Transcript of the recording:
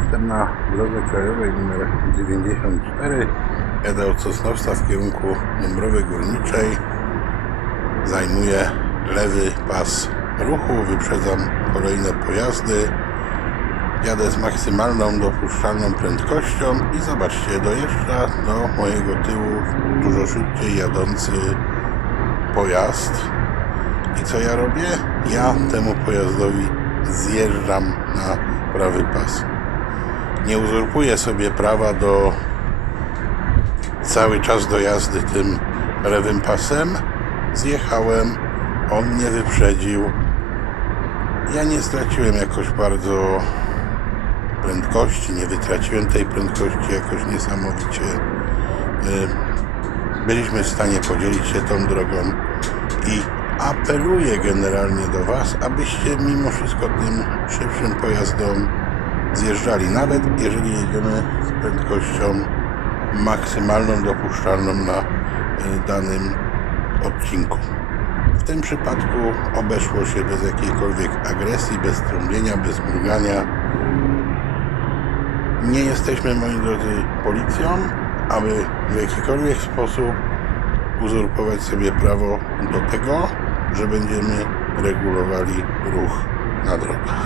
Jestem na drodze krajowej nr 94. Jadę od Sosnowca w kierunku Dąbrowy Górniczej. Zajmuję lewy pas ruchu, wyprzedzam kolejne pojazdy. Jadę z maksymalną dopuszczalną prędkością i zobaczcie, dojeżdża do mojego tyłu dużo szybciej jadący pojazd. I co ja robię? Ja temu pojazdowi zjeżdżam na prawy pas. Nie uzurpuję sobie prawa do cały czas do jazdy tym lewym pasem. Zjechałem, on mnie wyprzedził. Ja nie straciłem jakoś bardzo prędkości, nie wytraciłem tej prędkości jakoś niesamowicie. Y, Byliśmy w stanie podzielić się tą drogą i apeluję generalnie do Was, abyście mimo wszystko tym szybszym pojazdom zjeżdżali, nawet jeżeli jedziemy z prędkością maksymalną dopuszczalną na y, danym odcinku. W tym przypadku obeszło się bez jakiejkolwiek agresji, bez trąbienia, bez mrugania. Nie jesteśmy, moi drodzy, policją, aby w jakikolwiek sposób uzurpować sobie prawo do tego, że będziemy regulowali ruch na drogach.